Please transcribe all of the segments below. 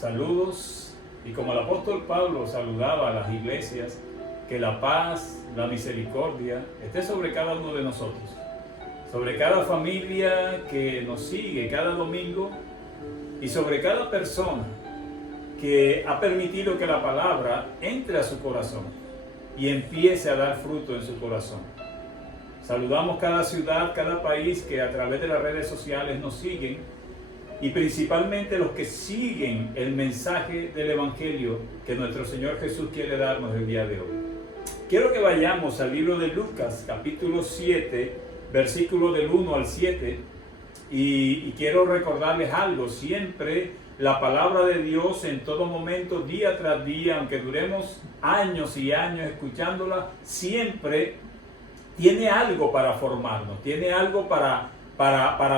Saludos, y como el apóstol Pablo saludaba a las iglesias, que la paz, la misericordia esté sobre cada uno de nosotros, sobre cada familia que nos sigue cada domingo y sobre cada persona que ha permitido que la palabra entre a su corazón y empiece a dar fruto en su corazón. Saludamos cada ciudad, cada país que a través de las redes sociales nos siguen, y principalmente los que siguen el mensaje del Evangelio que nuestro Señor Jesús quiere darnos el día de hoy. Quiero que vayamos al libro de Lucas, capítulo 7, versículo del 1 al 7, y quiero recordarles algo. Siempre la palabra de Dios en todo momento, día tras día, aunque duremos años y años escuchándola, siempre tiene algo para formarnos, tiene algo para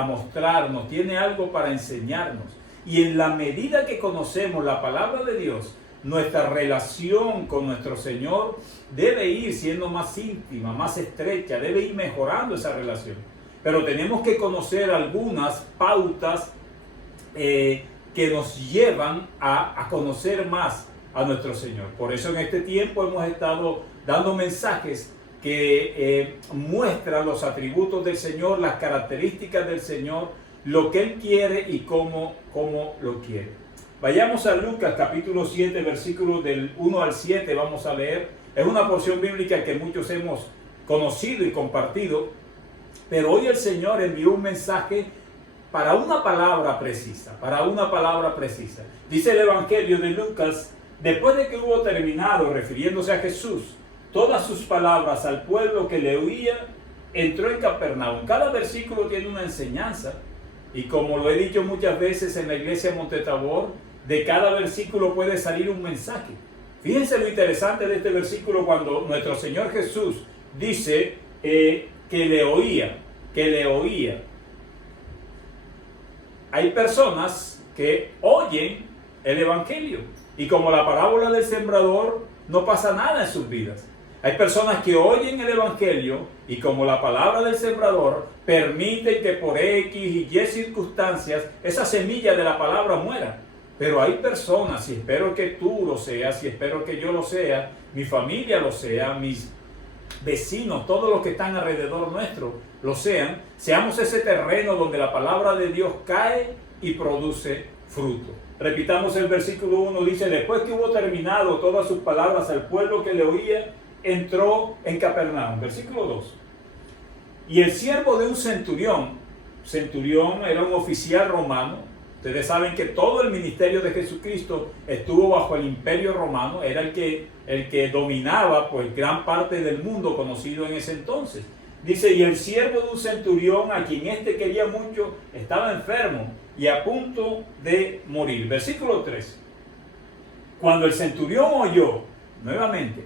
mostrarnos, tiene algo para enseñarnos. Y en la medida que conocemos la palabra de Dios, nuestra relación con nuestro Señor debe ir siendo más íntima, más estrecha, debe ir mejorando esa relación. Pero tenemos que conocer algunas pautas que nos llevan a conocer más a nuestro Señor. Por eso en este tiempo hemos estado dando mensajes que muestran los atributos del Señor, las características del Señor, lo que Él quiere y cómo lo quiere. Vayamos a Lucas capítulo 7, versículos del 1 al 7, vamos a leer. Es una porción bíblica que muchos hemos conocido y compartido, pero hoy el Señor envió un mensaje para una palabra precisa, Dice el Evangelio de Lucas: después de que hubo terminado, refiriéndose a Jesús, todas sus palabras al pueblo que le oía, entró en Capernaum. Cada versículo tiene una enseñanza, y como lo he dicho muchas veces en la iglesia Montetabor, de cada versículo puede salir un mensaje. Fíjense lo interesante de este versículo cuando nuestro Señor Jesús dice que le oía. Hay personas que oyen el Evangelio, y como la parábola del sembrador, no pasa nada en sus vidas. Hay personas que oyen el Evangelio y como la palabra del sembrador permite que por X y Y circunstancias esa semilla de la palabra muera. Pero hay personas, y espero que tú lo seas, y espero que yo lo sea, mi familia lo sea, mis vecinos, todos los que están alrededor nuestro lo sean, seamos ese terreno donde la palabra de Dios cae y produce fruto. Repitamos el versículo 1, dice: después que hubo terminado todas sus palabras al pueblo que le oía, entró en Capernaum. Versículo 2. Y el siervo de un centurión era un oficial romano. Ustedes saben que todo el ministerio de Jesucristo estuvo bajo el imperio romano. Era el que dominaba pues gran parte del mundo conocido en ese entonces. Dice: y el siervo de un centurión, a quien éste quería mucho, estaba enfermo y a punto de morir. Versículo 3. Cuando el centurión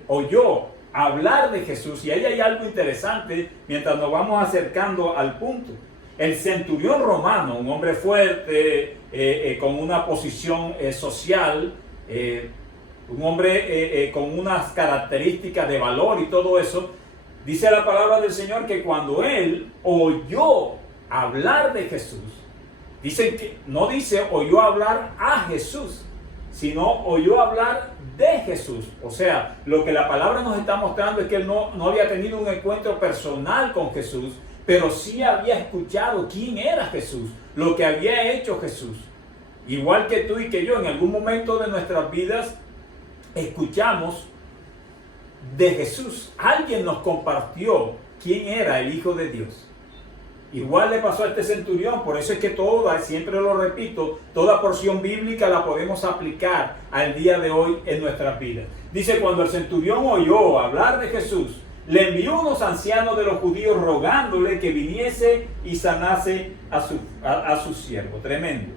oyó hablar de Jesús, y ahí hay algo interesante mientras nos vamos acercando al punto. El centurión romano, un hombre fuerte, con una posición social, un hombre con unas características de valor y todo eso, dice la palabra del Señor que cuando él oyó hablar de Jesús, dicen que no dice oyó hablar a Jesús, sino oyó hablar de Jesús. O sea, lo que la palabra nos está mostrando es que él no había tenido un encuentro personal con Jesús, pero sí había escuchado quién era Jesús, lo que había hecho Jesús. Igual que tú y que yo, en algún momento de nuestras vidas escuchamos de Jesús. Alguien nos compartió quién era el Hijo de Dios. Igual le pasó a este centurión. Por eso es que siempre lo repito, toda porción bíblica la podemos aplicar al día de hoy en nuestras vidas. Dice: cuando el centurión oyó hablar de Jesús, le envió unos ancianos de los judíos rogándole que viniese y sanase a su siervo. Tremendo.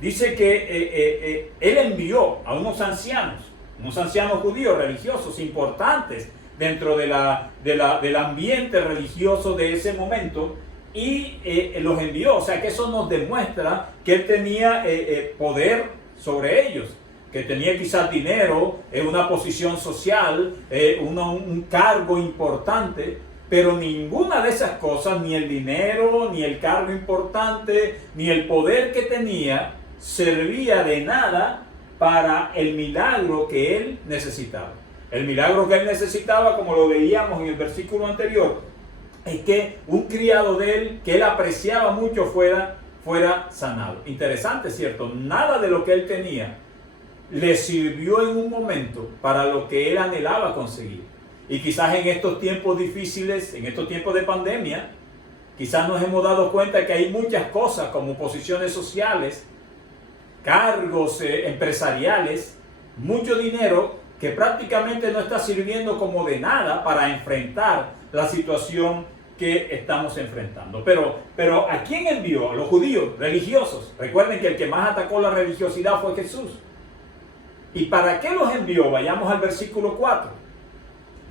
Dice que él envió a unos ancianos judíos religiosos importantes dentro del ambiente religioso de ese momento, y los envió. O sea que eso nos demuestra que él tenía poder sobre ellos, que tenía quizás dinero, una posición social, un cargo importante, pero ninguna de esas cosas, ni el dinero, ni el cargo importante, ni el poder que tenía, servía de nada para el milagro que él necesitaba. El milagro que él necesitaba, como lo veíamos en el versículo anterior, es que un criado de él, que él apreciaba mucho, fuera sanado. Interesante, ¿cierto? Nada de lo que él tenía le sirvió en un momento para lo que él anhelaba conseguir. Y quizás en estos tiempos difíciles, en estos tiempos de pandemia, quizás nos hemos dado cuenta que hay muchas cosas como posiciones sociales, cargos empresariales, mucho dinero que prácticamente no está sirviendo como de nada para enfrentar la situación que estamos enfrentando. Pero ¿a quién envió? A los judíos religiosos. Recuerden que el que más atacó la religiosidad fue Jesús. ¿Y para qué los envió? Vayamos al versículo 4.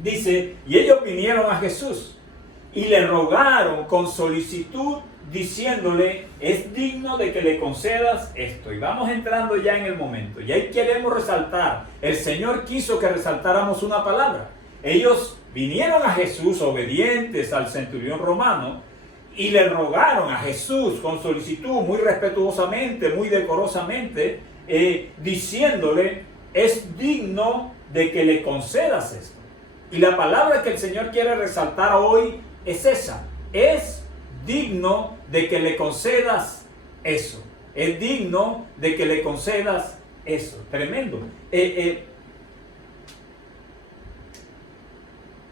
Dice, y ellos vinieron a Jesús y le rogaron con solicitud, diciéndole, es digno de que le concedas esto. Y vamos entrando ya en el momento. Y ahí queremos resaltar, el Señor quiso que resaltáramos una palabra. Ellos vinieron a Jesús obedientes al centurión romano y le rogaron a Jesús con solicitud, muy respetuosamente, muy decorosamente, diciéndole, es digno de que le concedas esto. Y la palabra que el Señor quiere resaltar hoy es esa, es digno de que le concedas eso. Es digno de que le concedas eso. Tremendo.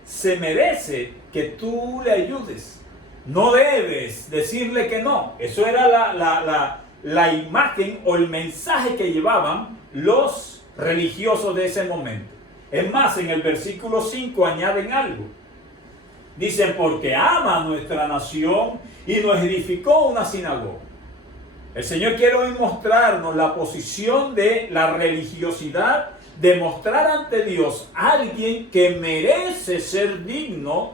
Se merece que tú le ayudes. No debes decirle que no. Eso era la imagen o el mensaje que llevaban los religiosos de ese momento. Es más, en el versículo 5 añaden algo. Dicen, porque ama a nuestra nación y nos edificó una sinagoga. El Señor quiere hoy mostrarnos la posición de la religiosidad, de mostrar ante Dios a alguien que merece ser digno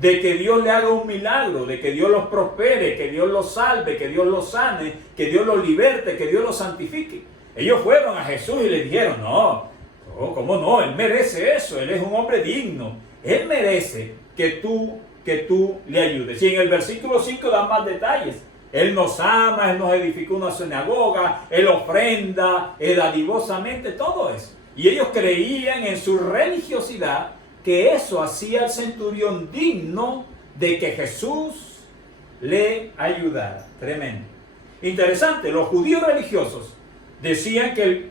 de que Dios le haga un milagro, de que Dios los prospere, que Dios los salve, que Dios los sane, que Dios los liberte, que Dios los santifique. Ellos fueron a Jesús y le dijeron, no, ¿cómo no? Él merece eso, Él es un hombre digno. Él merece que tú le ayudes. Y en el versículo 5 dan más detalles. Él nos ama, Él nos edificó una sinagoga, Él ofrenda, dadivosamente, todo eso. Y ellos creían en su religiosidad que eso hacía al centurión digno de que Jesús le ayudara. Tremendo. Interesante, los judíos religiosos decían que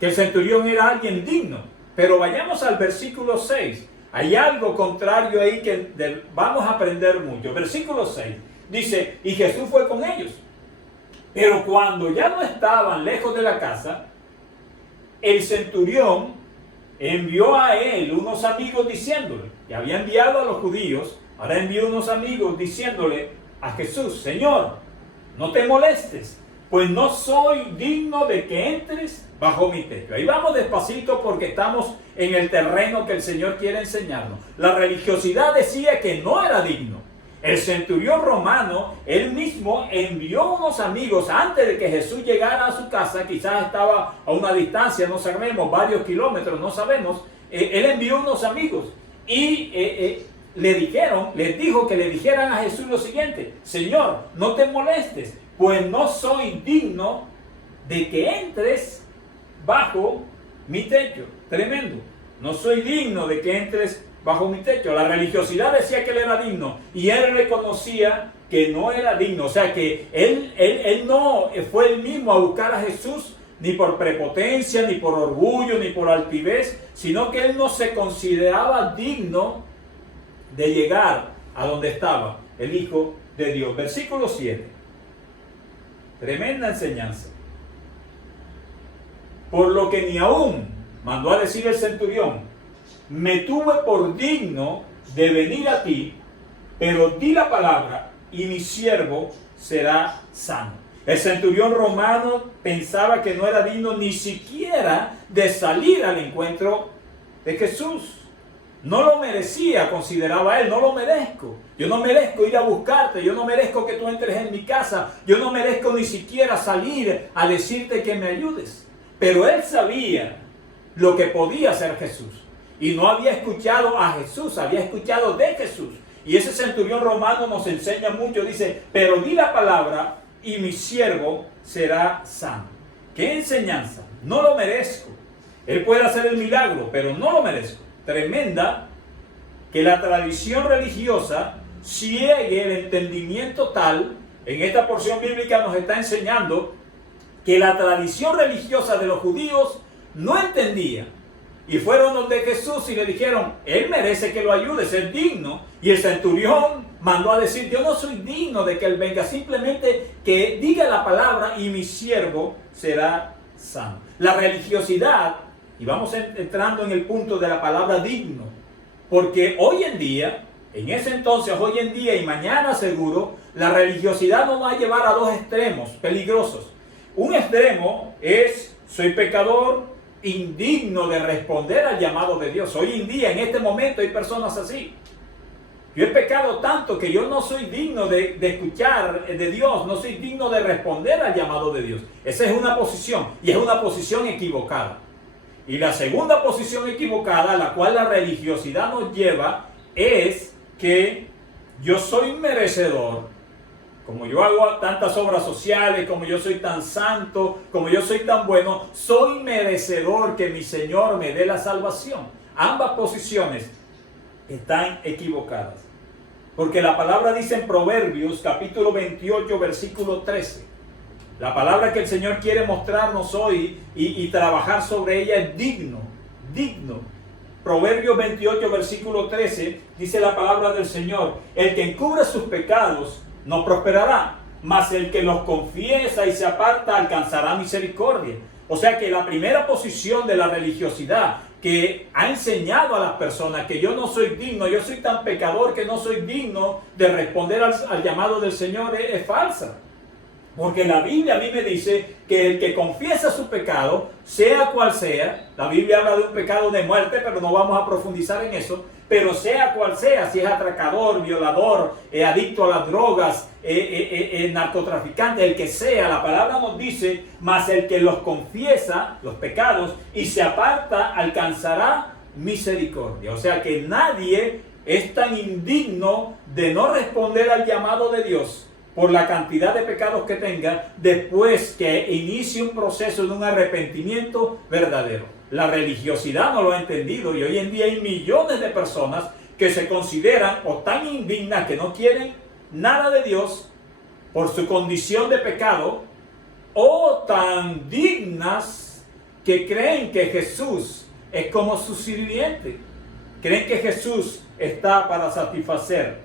el centurión era alguien digno. Pero vayamos al versículo 6. Hay algo contrario ahí que vamos a aprender mucho. Versículo 6 dice, y Jesús fue con ellos. Pero cuando ya no estaban lejos de la casa, el centurión envió a él unos amigos diciéndole, que había enviado a los judíos, ahora envió unos amigos diciéndole a Jesús, Señor, no te molestes, pues no soy digno de que entres bajo mi techo. Ahí vamos despacito porque estamos en el terreno que el Señor quiere enseñarnos. La religiosidad decía que no era digno. El centurión romano, él mismo envió unos amigos antes de que Jesús llegara a su casa, quizás estaba a una distancia, no sabemos, varios kilómetros, no sabemos. Él envió unos amigos y les dijo que le dijeran a Jesús lo siguiente, Señor, no te molestes, pues no soy digno de que entres bajo mi techo. Tremendo. No soy digno de que entres bajo mi techo. La religiosidad decía que él era digno y él reconocía que no era digno. O sea que él no fue el mismo a buscar a Jesús ni por prepotencia, ni por orgullo, ni por altivez, sino que él no se consideraba digno de llegar a donde estaba el Hijo de Dios. Versículo 7. Tremenda enseñanza. Por lo que ni aún, mandó a decir el centurión, me tuve por digno de venir a ti, pero di la palabra y mi siervo será sano. El centurión romano pensaba que no era digno ni siquiera de salir al encuentro de Jesús. No lo merecía, consideraba él, no lo merezco. Yo no merezco ir a buscarte, yo no merezco que tú entres en mi casa, yo no merezco ni siquiera salir a decirte que me ayudes. Pero él sabía lo que podía hacer Jesús. Y no había escuchado a Jesús, había escuchado de Jesús. Y ese centurión romano nos enseña mucho, dice, pero di la palabra y mi siervo será sano. ¿Qué enseñanza? No lo merezco. Él puede hacer el milagro, pero no lo merezco. Tremenda que la tradición religiosa ciegue el entendimiento tal. En esta porción bíblica nos está enseñando que la tradición religiosa de los judíos no entendía. Y fueron donde Jesús y le dijeron, Él merece que lo ayudes, es digno. Y el centurión mandó a decir, yo no soy digno de que Él venga, simplemente que diga la palabra y mi siervo será sano. La religiosidad, y vamos entrando en el punto de la palabra digno, porque hoy en día, en ese entonces, hoy en día y mañana seguro, la religiosidad nos va a llevar a dos extremos peligrosos. Un extremo es, soy pecador, indigno de responder al llamado de Dios. Hoy en día, en este momento, hay personas así. Yo he pecado tanto que yo no soy digno de escuchar de Dios, no soy digno de responder al llamado de Dios. Esa es una posición, y es una posición equivocada. Y la segunda posición equivocada, a la cual la religiosidad nos lleva, es que yo soy merecedor. Como yo hago tantas obras sociales, como yo soy tan santo, como yo soy tan bueno, soy merecedor que mi Señor me dé la salvación. Ambas posiciones están equivocadas. Porque la palabra dice en Proverbios, capítulo 28, versículo 13. La palabra que el Señor quiere mostrarnos hoy y trabajar sobre ella es digno, digno. Proverbios 28, versículo 13, dice la palabra del Señor, el que encubre sus pecados no prosperará, mas el que los confiesa y se aparta alcanzará misericordia. O sea que la primera posición de la religiosidad que ha enseñado a las personas que yo no soy digno, yo soy tan pecador que no soy digno de responder al llamado del Señor es falsa. Porque la Biblia a mí me dice que el que confiesa su pecado, sea cual sea, la Biblia habla de un pecado de muerte, pero no vamos a profundizar en eso, pero sea cual sea, si es atracador, violador, adicto a las drogas, narcotraficante, el que sea, la palabra nos dice, mas el que los confiesa, los pecados, y se aparta, alcanzará misericordia. O sea que nadie es tan indigno de no responder al llamado de Dios por la cantidad de pecados que tenga, después que inicie un proceso de un arrepentimiento verdadero. La religiosidad no lo ha entendido y hoy en día hay millones de personas que se consideran o tan indignas que no quieren nada de Dios por su condición de pecado, o tan dignas que creen que Jesús es como su sirviente. Creen que Jesús está para satisfacer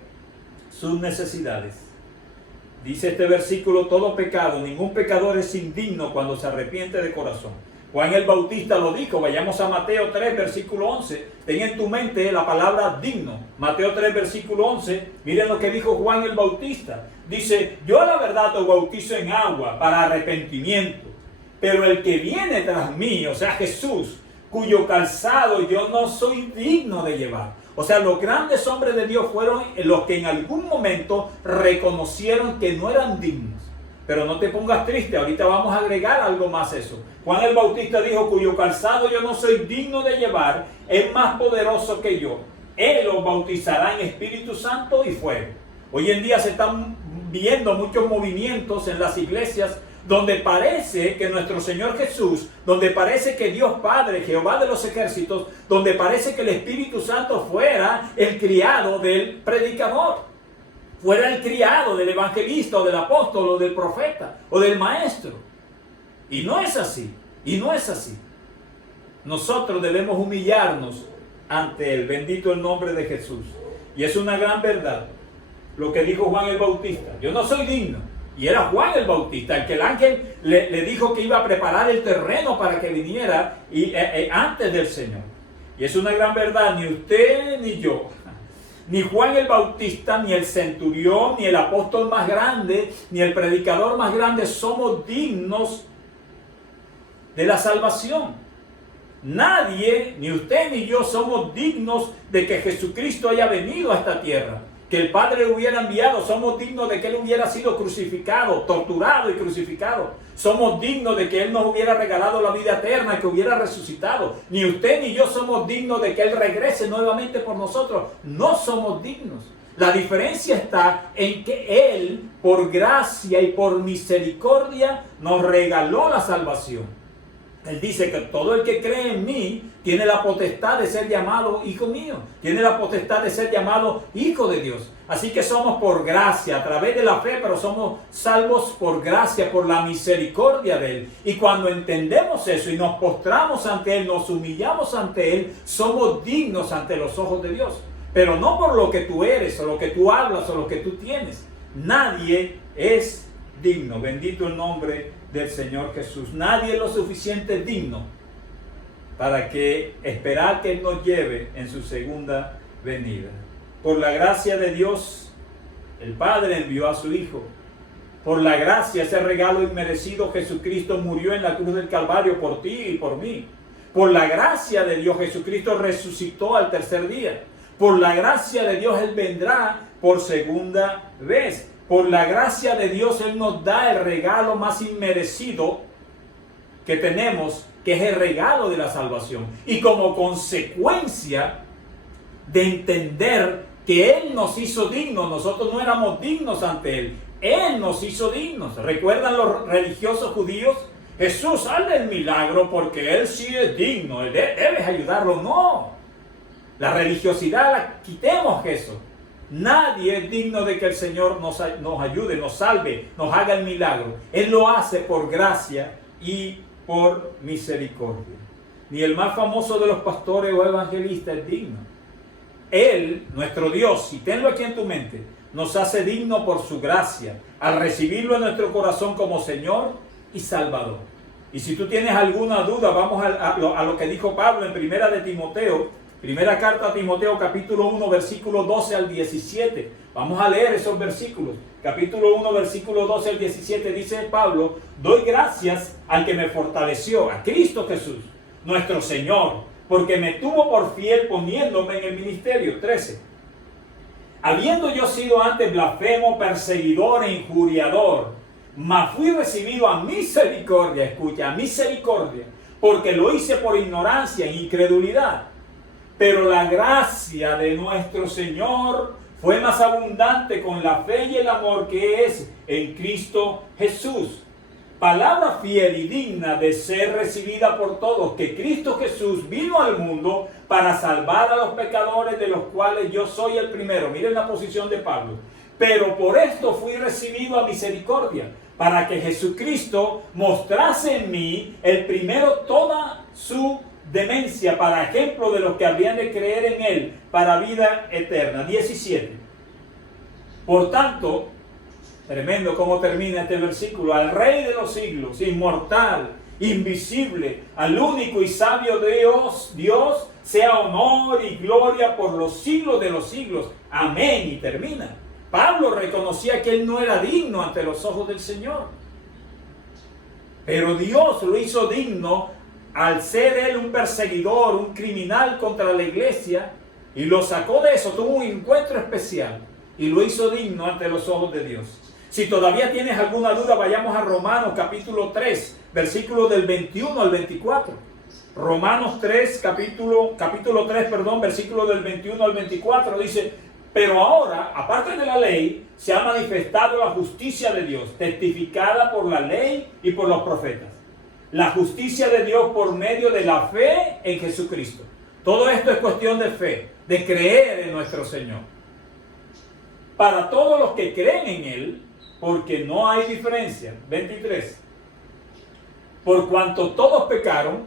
sus necesidades. Dice este versículo, todo pecado, ningún pecador es indigno cuando se arrepiente de corazón. Juan el Bautista lo dijo, vayamos a Mateo 3, versículo 11. Ten en tu mente la palabra digno. Mateo 3, versículo 11, miren lo que dijo Juan el Bautista. Dice, yo a la verdad os bautizo en agua para arrepentimiento, pero el que viene tras mí, o sea Jesús, cuyo calzado yo no soy digno de llevar. O sea, los grandes hombres de Dios fueron los que en algún momento reconocieron que no eran dignos. Pero no te pongas triste, ahorita vamos a agregar algo más a eso. Juan el Bautista dijo, cuyo calzado yo no soy digno de llevar, es más poderoso que yo. Él los bautizará en Espíritu Santo y fuego. Hoy en día se están viendo muchos movimientos en las iglesias donde parece que nuestro Señor Jesús, donde parece que Dios Padre, Jehová de los ejércitos, donde parece que el Espíritu Santo fuera el criado del predicador, fuera el criado del evangelista o del apóstol o del profeta o del maestro. Y no es así, y no es así. Nosotros debemos humillarnos ante el bendito el nombre de Jesús. Y es una gran verdad lo que dijo Juan el Bautista. Yo no soy digno. Y era Juan el Bautista, el que el ángel le dijo que iba a preparar el terreno para que viniera antes del Señor. Y es una gran verdad, ni usted ni yo, ni Juan el Bautista, ni el centurión, ni el apóstol más grande, ni el predicador más grande somos dignos de la salvación. Nadie, ni usted ni yo, somos dignos de que Jesucristo haya venido a esta tierra, que el Padre lo hubiera enviado. Somos dignos de que Él hubiera sido crucificado, torturado y crucificado. Somos dignos de que Él nos hubiera regalado la vida eterna, que hubiera resucitado. Ni usted ni yo somos dignos de que Él regrese nuevamente por nosotros. No somos dignos. La diferencia está en que Él, por gracia y por misericordia, nos regaló la salvación. Él dice que todo el que cree en mí tiene la potestad de ser llamado hijo mío, tiene la potestad de ser llamado hijo de Dios. Así que somos por gracia, a través de la fe, pero somos salvos por gracia, por la misericordia de Él. Y cuando entendemos eso y nos postramos ante Él, nos humillamos ante Él, somos dignos ante los ojos de Dios. Pero no por lo que tú eres, o lo que tú hablas, o lo que tú tienes. Nadie es digno. Bendito el nombre del Señor Jesús. Nadie es lo suficiente digno para que esperar que Él nos lleve en su segunda venida. Por la gracia de Dios, el Padre envió a su Hijo. Por la gracia, ese regalo inmerecido, Jesucristo murió en la cruz del Calvario por ti y por mí. Por la gracia de Dios, Jesucristo resucitó al tercer día. Por la gracia de Dios, Él vendrá por segunda vez. Por la gracia de Dios, Él nos da el regalo más inmerecido que tenemos, que es el regalo de la salvación. Y como consecuencia de entender que Él nos hizo dignos, nosotros no éramos dignos ante Él, Él nos hizo dignos. ¿Recuerdan los religiosos judíos? Jesús, hazle el milagro porque Él sí es digno, debes ayudarlo. No, la religiosidad, quitemos eso. Nadie es digno de que el Señor nos ayude, nos salve, nos haga el milagro. Él lo hace por gracia y por misericordia. Ni el más famoso de los pastores o evangelistas es digno. Él, nuestro Dios, y tenlo aquí en tu mente, nos hace digno por su gracia, al recibirlo en nuestro corazón como Señor y Salvador. Y si tú tienes alguna duda, vamos a lo que dijo Pablo en primera carta a Timoteo, capítulo 1, versículo 12 al 17. Vamos a leer esos versículos. Capítulo 1, versículo 12 al 17, dice Pablo: doy gracias al que me fortaleció, a Cristo Jesús, nuestro Señor, porque me tuvo por fiel poniéndome en el ministerio. 13. Habiendo yo sido antes blasfemo, perseguidor e injuriador, mas fui recibido a misericordia, escucha, a misericordia, porque lo hice por ignorancia e incredulidad. Pero la gracia de nuestro Señor fue más abundante con la fe y el amor que es en Cristo Jesús. Palabra fiel y digna de ser recibida por todos, que Cristo Jesús vino al mundo para salvar a los pecadores, de los cuales yo soy el primero. Miren la posición de Pablo. Pero por esto fui recibido a misericordia, para que Jesucristo mostrase en mí el primero toda su demencia, para ejemplo de los que habrían de creer en Él para vida eterna. 17. Por tanto, tremendo cómo termina este versículo: al Rey de los siglos, inmortal, invisible, al único y sabio Dios, sea honor y gloria por los siglos de los siglos. Amén. Y termina. Pablo reconocía que él no era digno ante los ojos del Señor, pero Dios lo hizo digno al ser él un perseguidor, un criminal contra la iglesia, y lo sacó de eso. Tuvo un encuentro especial y lo hizo digno ante los ojos de Dios. Si todavía tienes alguna duda, vayamos a Romanos capítulo 3, versículos del 21 al 24. Romanos 3, capítulo 3, versículos del 21 al 24, dice: pero ahora, aparte de la ley, se ha manifestado la justicia de Dios, testificada por la ley y por los profetas. La justicia de Dios por medio de la fe en Jesucristo. Todo esto es cuestión de fe, de creer en nuestro Señor. Para todos los que creen en Él, porque no hay diferencia. 23. Por cuanto todos pecaron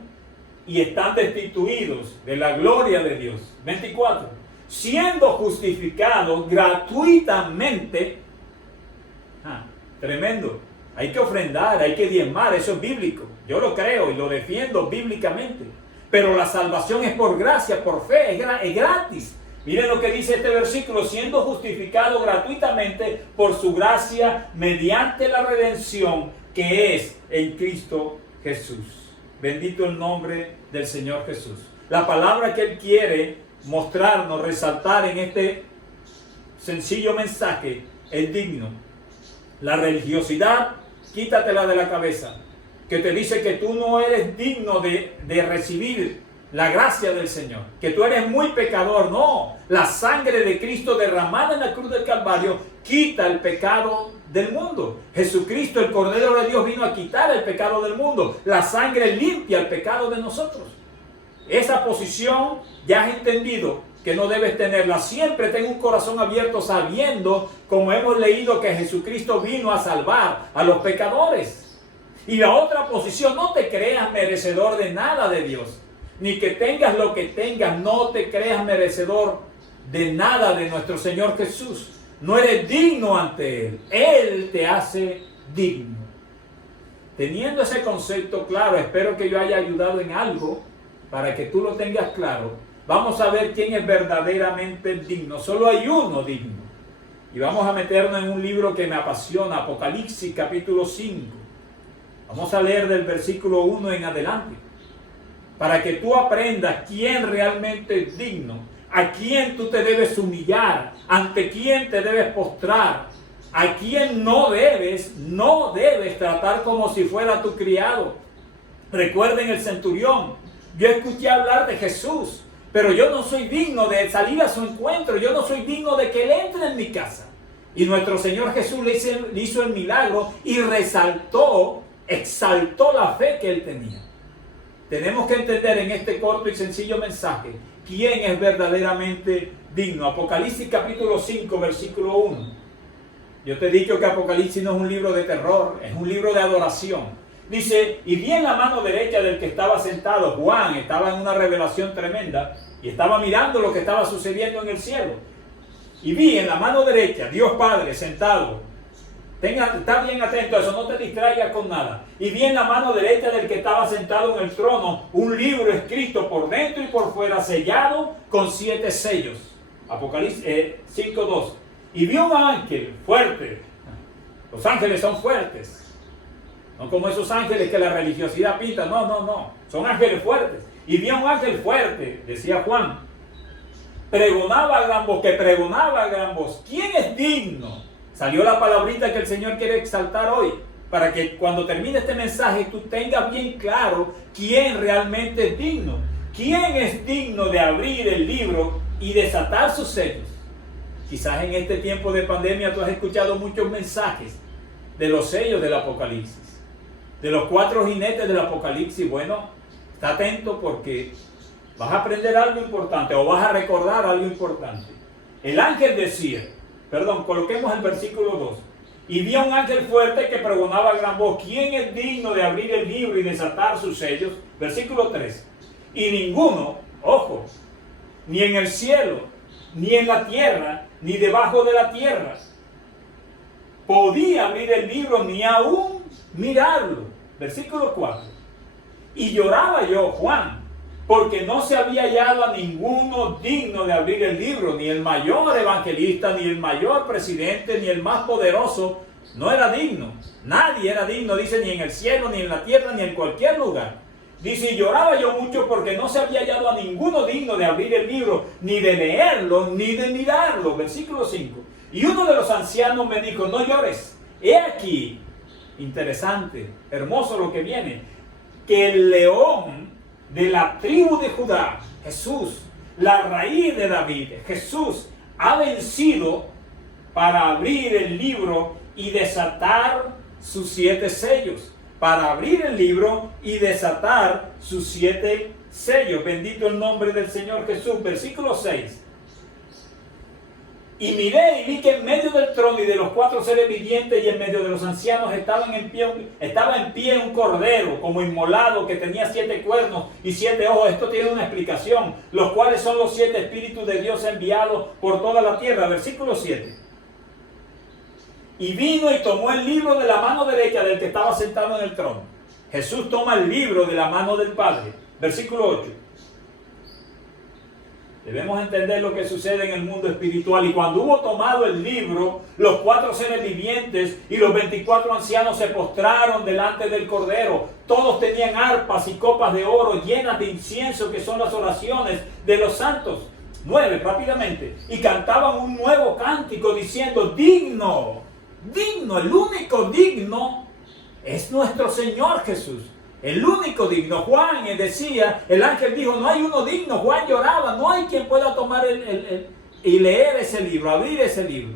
y están destituidos de la gloria de Dios. 24. Siendo justificados gratuitamente. Tremendo. Hay que ofrendar, hay que diezmar, eso es bíblico. Yo lo creo y lo defiendo bíblicamente. Pero la salvación es por gracia, por fe, es gratis. Miren lo que dice este versículo: siendo justificado gratuitamente por su gracia mediante la redención que es en Cristo Jesús. Bendito el nombre del Señor Jesús. La palabra que Él quiere mostrarnos, resaltar en este sencillo mensaje es digno. La religiosidad, quítatela de la cabeza, que te dice que tú no eres digno de recibir la gracia del Señor, que tú eres muy pecador. No, la sangre de Cristo derramada en la cruz del Calvario quita el pecado del mundo. Jesucristo, el Cordero de Dios, vino a quitar el pecado del mundo. La sangre limpia el pecado de nosotros. Esa posición ya has entendido que no debes tenerla. Siempre ten un corazón abierto sabiendo, como hemos leído, que Jesucristo vino a salvar a los pecadores. Y la otra posición, no te creas merecedor de nada de Dios. Ni que tengas lo que tengas, no te creas merecedor de nada de nuestro Señor Jesús. No eres digno ante Él. Él te hace digno. Teniendo ese concepto claro, espero que yo haya ayudado en algo para que tú lo tengas claro. Vamos a ver quién es verdaderamente digno. Solo hay uno digno. Y vamos a meternos en un libro que me apasiona, Apocalipsis capítulo 5. Vamos a leer del versículo 1 en adelante, para que tú aprendas quién realmente es digno, a quién tú te debes humillar, ante quién te debes postrar, a quién no debes tratar como si fuera tu criado. Recuerden el centurión. Yo escuché hablar de Jesús, pero yo no soy digno de salir a su encuentro. Yo no soy digno de que Él entre en mi casa. Y nuestro Señor Jesús le hizo el milagro y exaltó la fe que Él tenía. Tenemos que entender en este corto y sencillo mensaje quién es verdaderamente digno. Apocalipsis capítulo 5, versículo 1. Yo te he dicho que Apocalipsis no es un libro de terror, es un libro de adoración. Dice, y vi en la mano derecha del que estaba sentado, Juan estaba en una revelación tremenda y estaba mirando lo que estaba sucediendo en el cielo. Y vi en la mano derecha, Dios Padre sentado. Está bien atento a eso, no te distraigas con nada. Y vi en la mano derecha del que estaba sentado en el trono un libro escrito por dentro y por fuera, sellado con 7 sellos. Apocalipsis 5:2. Y vi un ángel fuerte. Los ángeles son fuertes. No como esos ángeles que la religiosidad pinta. No. Son ángeles fuertes. Y vi a un ángel fuerte, decía Juan. Pregonaba a gran voz. ¿Quién es digno? Salió la palabrita que el Señor quiere exaltar hoy, para que cuando termine este mensaje tú tengas bien claro quién realmente es digno. ¿Quién es digno de abrir el libro y desatar sus sellos? Quizás en este tiempo de pandemia tú has escuchado muchos mensajes de los sellos del Apocalipsis, de los 4 jinetes del Apocalipsis. Bueno, está atento porque vas a aprender algo importante o vas a recordar algo importante. El ángel decía, coloquemos el versículo 2. Y vi a un ángel fuerte que pregonaba a gran voz, ¿quién es digno de abrir el libro y desatar sus sellos? Versículo 3. Y ninguno, ojo, ni en el cielo, ni en la tierra, ni debajo de la tierra, podía abrir el libro ni aún mirarlo. Versículo 4. Y lloraba yo, Juan, porque no se había hallado a ninguno digno de abrir el libro, ni el mayor evangelista, ni el mayor presidente, ni el más poderoso, no era digno. Nadie era digno, dice, ni en el cielo, ni en la tierra, ni en cualquier lugar. Dice, y lloraba yo mucho porque no se había hallado a ninguno digno de abrir el libro, ni de leerlo, ni de mirarlo. Versículo 5. Y uno de los ancianos me dijo, no llores. He aquí, interesante, hermoso lo que viene, que el león de la tribu de Judá, Jesús, la raíz de David, Jesús, ha vencido para abrir el libro y desatar sus 7 sellos. Para abrir el libro y desatar sus 7 sellos. Bendito el nombre del Señor Jesús. Versículo 6. Y miré y vi que en medio del trono y de los 4 seres vivientes y en medio de los ancianos estaba en pie un cordero como inmolado que tenía 7 cuernos y 7 ojos. Esto tiene una explicación, los cuales son los 7 espíritus de Dios enviados por toda la tierra. Versículo 7. Y vino y tomó el libro de la mano derecha del que estaba sentado en el trono. Jesús toma el libro de la mano del Padre. Versículo 8. Debemos entender lo que sucede en el mundo espiritual. Y cuando hubo tomado el libro, los 4 seres vivientes y los 24 ancianos se postraron delante del Cordero. Todos tenían arpas y copas de oro llenas de incienso, que son las oraciones de los santos. 9, rápidamente. Y cantaban un nuevo cántico diciendo, digno, el único digno es nuestro Señor Jesús. El único digno. Juan decía, el ángel dijo, no hay uno digno. Juan lloraba, no hay quien pueda tomar y leer ese libro, abrir ese libro.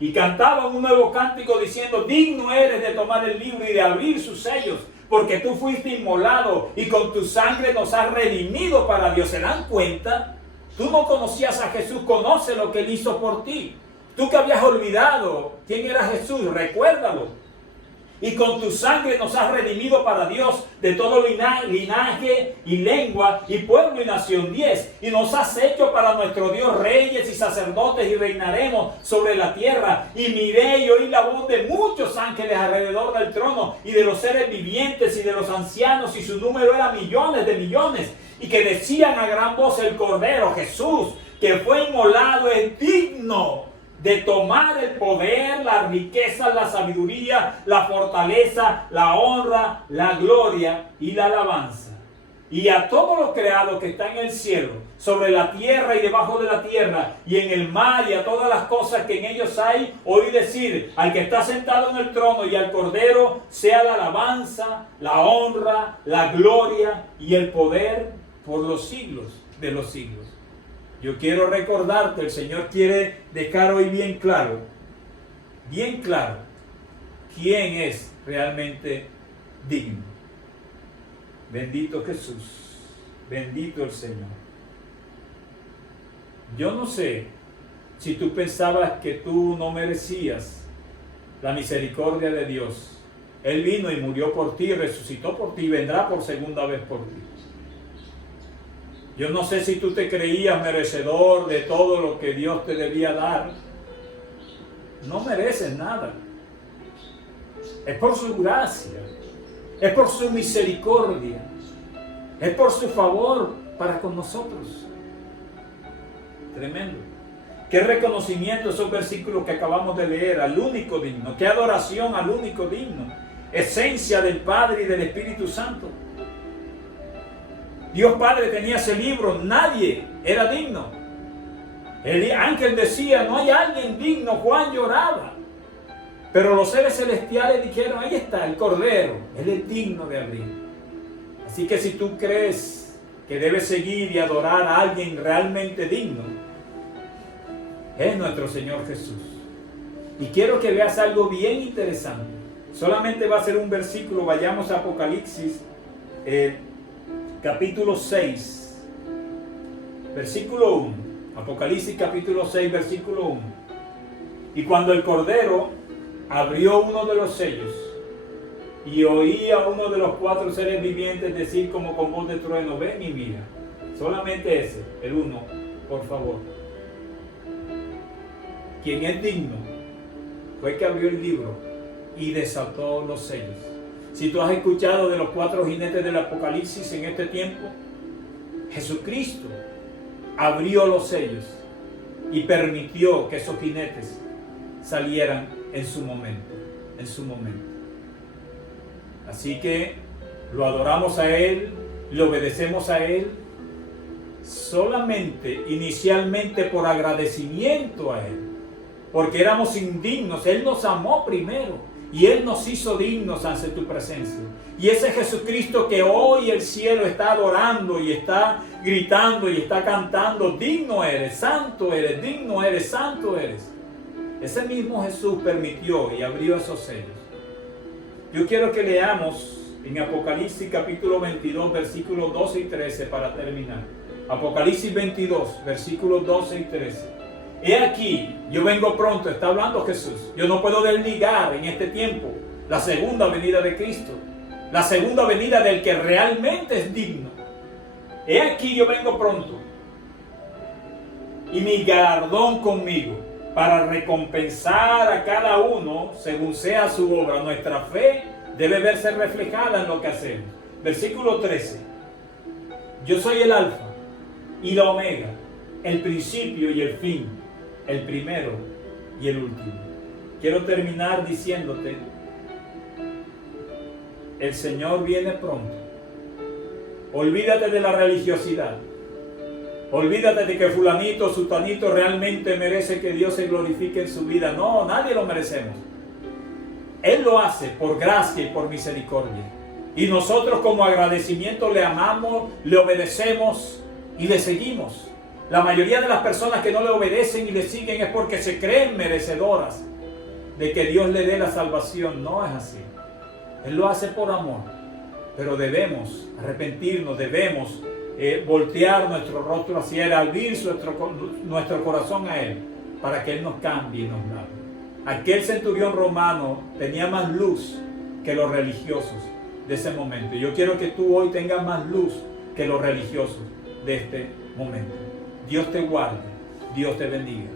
Y cantaba un nuevo cántico diciendo, digno eres de tomar el libro y de abrir sus sellos, porque tú fuiste inmolado y con tu sangre nos has redimido para Dios. ¿Se dan cuenta? Tú no conocías a Jesús, conoce lo que Él hizo por ti. Tú que habías olvidado quién era Jesús, recuérdalo. Y con tu sangre nos has redimido para Dios de todo linaje y lengua y pueblo y nación. 10. Y nos has hecho para nuestro Dios reyes y sacerdotes y reinaremos sobre la tierra. Y miré y oí la voz de muchos ángeles alrededor del trono y de los seres vivientes y de los ancianos, y su número era millones de millones, y que decían a gran voz, el Cordero Jesús, que fue inmolado, es digno de tomar el poder, la riqueza, la sabiduría, la fortaleza, la honra, la gloria y la alabanza. Y a todo lo creado que está en el cielo, sobre la tierra y debajo de la tierra, y en el mar, y a todas las cosas que en ellos hay, oí decir, al que está sentado en el trono y al Cordero, sea la alabanza, la honra, la gloria y el poder por los siglos de los siglos. Yo quiero recordarte, el Señor quiere dejar hoy bien claro, quién es realmente digno. Bendito Jesús, bendito el Señor. Yo no sé si tú pensabas que tú no merecías la misericordia de Dios. Él vino y murió por ti, resucitó por ti y vendrá por segunda vez por ti. Yo no sé si tú te creías merecedor de todo lo que Dios te debía dar. No mereces nada. Es por su gracia. Es por su misericordia. Es por su favor para con nosotros. Tremendo. Qué reconocimiento esos versículos que acabamos de leer al único digno. Qué adoración al único digno. Esencia del Padre y del Espíritu Santo. Dios Padre tenía ese libro, nadie era digno. El ángel decía, no hay alguien digno. Juan lloraba. Pero los seres celestiales dijeron, ahí está el Cordero, Él es digno de abrir. Así que si tú crees que debes seguir y adorar a alguien realmente digno, es nuestro Señor Jesús. Y quiero que veas algo bien interesante. Solamente va a ser un versículo, vayamos a Apocalipsis capítulo 6, versículo 1. Apocalipsis capítulo 6, versículo 1. Y cuando el Cordero abrió uno de los sellos, y oí a uno de los 4 seres vivientes decir como con voz de trueno, ven y mira. Solamente ese, el 1, por favor. Quien es digno fue el que abrió el libro y desató los sellos. Si tú has escuchado de los 4 jinetes del Apocalipsis en este tiempo, Jesucristo abrió los sellos y permitió que esos jinetes salieran en su momento, Así que lo adoramos a Él, le obedecemos a Él, solamente, inicialmente por agradecimiento a Él, porque éramos indignos. Él nos amó primero. Y Él nos hizo dignos ante tu presencia. Y ese Jesucristo que hoy el cielo está adorando y está gritando y está cantando, digno eres, santo eres, digno eres, santo eres. Ese mismo Jesús permitió y abrió esos sellos. Yo quiero que leamos en Apocalipsis capítulo 22, versículos 12 y 13 para terminar. Apocalipsis 22, versículos 12 y 13. He aquí, yo vengo pronto, está hablando Jesús. Yo no puedo desligar en este tiempo la segunda venida de Cristo, la segunda venida del que realmente es digno. He aquí, yo vengo pronto, y mi galardón conmigo, para recompensar a cada uno según sea su obra. Nuestra fe debe verse reflejada en lo que hacemos. Versículo 13. Yo soy el Alfa y la Omega, el principio y el fin, el primero y el último. Quiero terminar diciéndote, el Señor viene pronto. Olvídate de la religiosidad. Olvídate de que fulanito, sutanito realmente merece que Dios se glorifique en su vida. No, nadie lo merecemos. Él lo hace por gracia y por misericordia. Y nosotros como agradecimiento le amamos, le obedecemos y le seguimos. La mayoría de las personas que no le obedecen y le siguen es porque se creen merecedoras de que Dios le dé la salvación. No es así. Él lo hace por amor. Pero debemos arrepentirnos, debemos voltear nuestro rostro hacia Él, abrir nuestro corazón a Él, para que Él nos cambie y nos lave. Aquel centurión romano tenía más luz que los religiosos de ese momento. Yo quiero que tú hoy tengas más luz que los religiosos de este momento. Dios te guarde, Dios te bendiga.